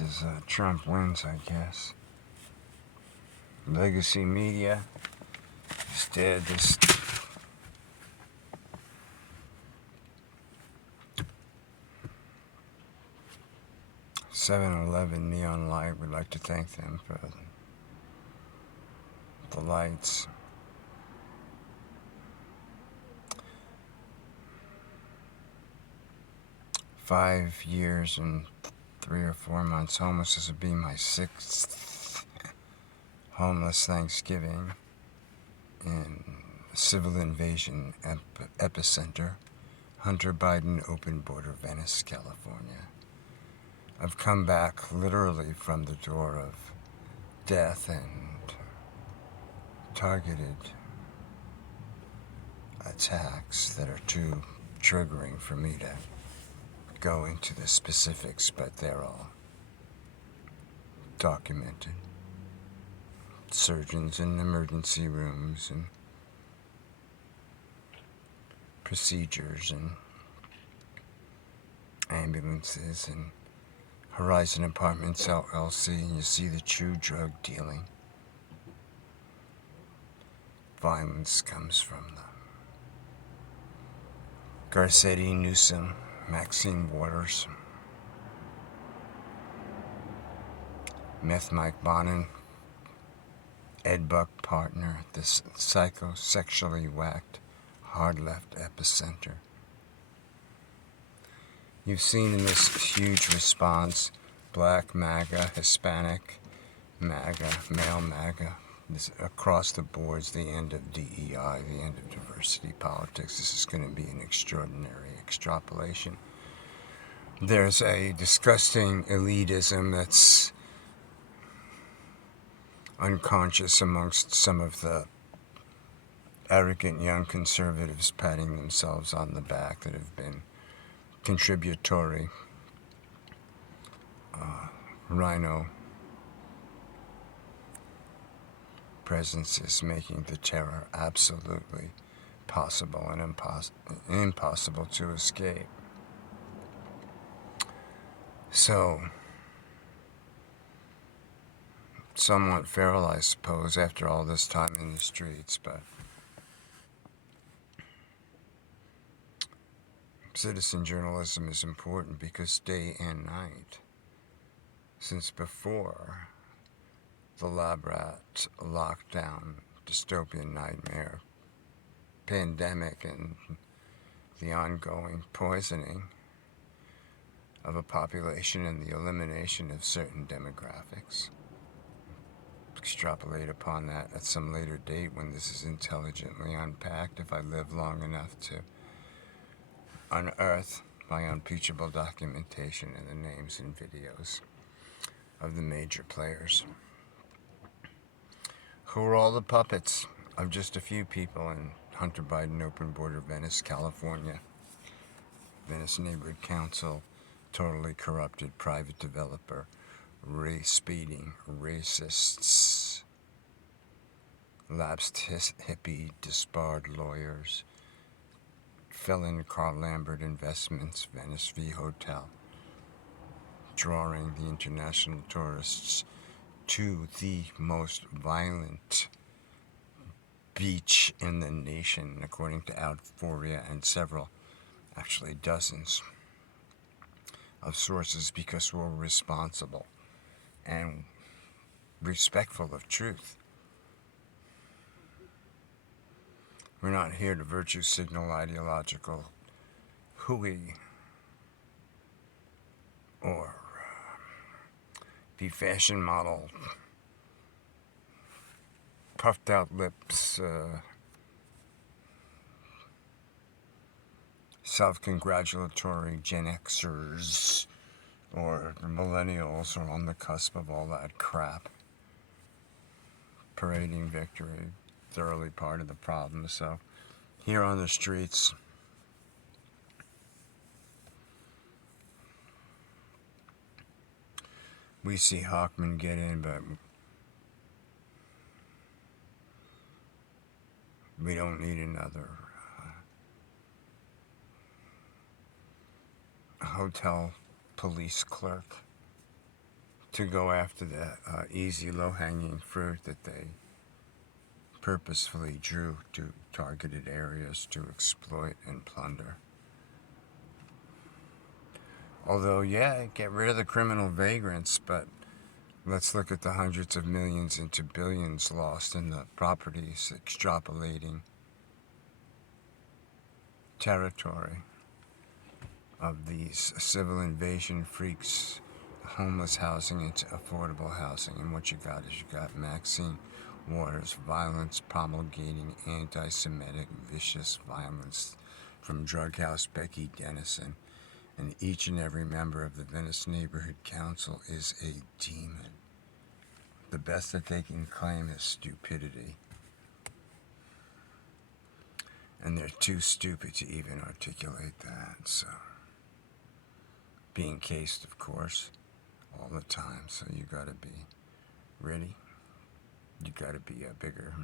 as Trump wins, I guess. Legacy media is dead. This 7-Eleven neon light, we'd like to thank them for the lights. "5 years and 3 or 4 months homeless. This would be my 6th homeless Thanksgiving in civil invasion epicenter, Hunter Biden open border, Venice, California. I've come back literally from the door of death and targeted attacks that are too triggering for me to go into the specifics, but they're all documented. Surgeons in emergency rooms and procedures and ambulances and Horizon Apartments LLC, and you see the true drug dealing. Violence comes from the Garcetti, Newsom, Maxine Waters, Meth Mike Bonin, Ed Buck partner, this Psychosexually Whacked, hard left epicenter. You've seen in this huge response, black MAGA, Hispanic MAGA, male MAGA, this, across the boards, the end of DEI, the end of diversity politics. This is going to be an extraordinary extrapolation. There's a disgusting elitism that's unconscious amongst some of the arrogant young conservatives patting themselves on the back that have been contributory rhino presences, making the terror absolutely possible and impossible to escape. So, somewhat feral, I suppose, after all this time in the streets, but citizen journalism is important because day and night, since before the lab rat lockdown, dystopian nightmare, pandemic, and the ongoing poisoning of a population and the elimination of certain demographics. Extrapolate upon that at some later date when this is intelligently unpacked, if I live long enough to unearth by unimpeachable documentation and the names and videos of the major players, who are all the puppets of just a few people in Hunter Biden open border, Venice, California. Venice Neighborhood Council, totally corrupted private developer, race-baiting racists, lapsed hippie, disbarred lawyers, felon Carl Lambert Investments, Venice V Hotel, drawing the international tourists to the most violent beach in the nation, according to Outforia and several, actually dozens of sources, because we're responsible and respectful of truth. We're not here to virtue signal ideological hooey or be fashion model, puffed out lips, self-congratulatory Gen Xers or millennials are on the cusp of all that crap. Parading victory, thoroughly part of the problem. So here on the streets, we see Hawkman get in, but we don't need another hotel police clerk to go after the easy, low-hanging fruit that they purposefully drew to targeted areas to exploit and plunder. Although, yeah, get rid of the criminal vagrants, but let's look at the hundreds of millions into billions lost in the properties extrapolating territory of these civil invasion freaks, homeless housing into affordable housing. And what you got is you got Maxine Waters, violence promulgating anti-Semitic vicious violence from drug house Becky Dennison. And each and every member of the Venice Neighborhood Council is a demon. The best that they can claim is stupidity. And they're too stupid to even articulate that, so. Being cased, of course, all the time, so you gotta be ready. You gotta be a bigger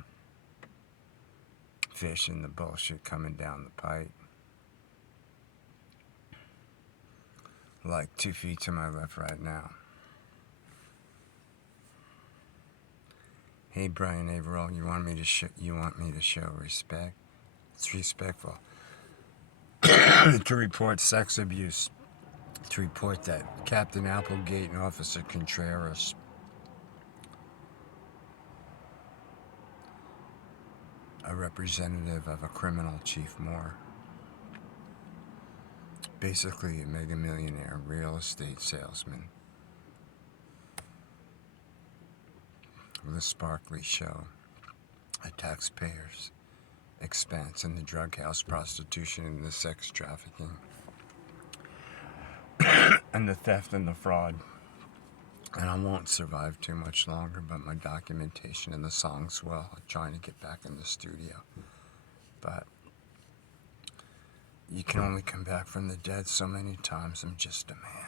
fish in the bullshit coming down the pipe. Like 2 feet to my left right now. Hey Brian Averill, you want me to show respect? It's respectful to report sex abuse, to report that Captain Applegate and Officer Contreras a representative of a criminal Chief Moore, basically a mega millionaire real estate salesman with a sparkly show, a taxpayer's expense, and the drug house, prostitution, and the sex trafficking, and the theft and the fraud. And I won't survive too much longer, but my documentation and the songs, well, I'm trying to get back in the studio. But you can only come back from the dead so many times. I'm just a man.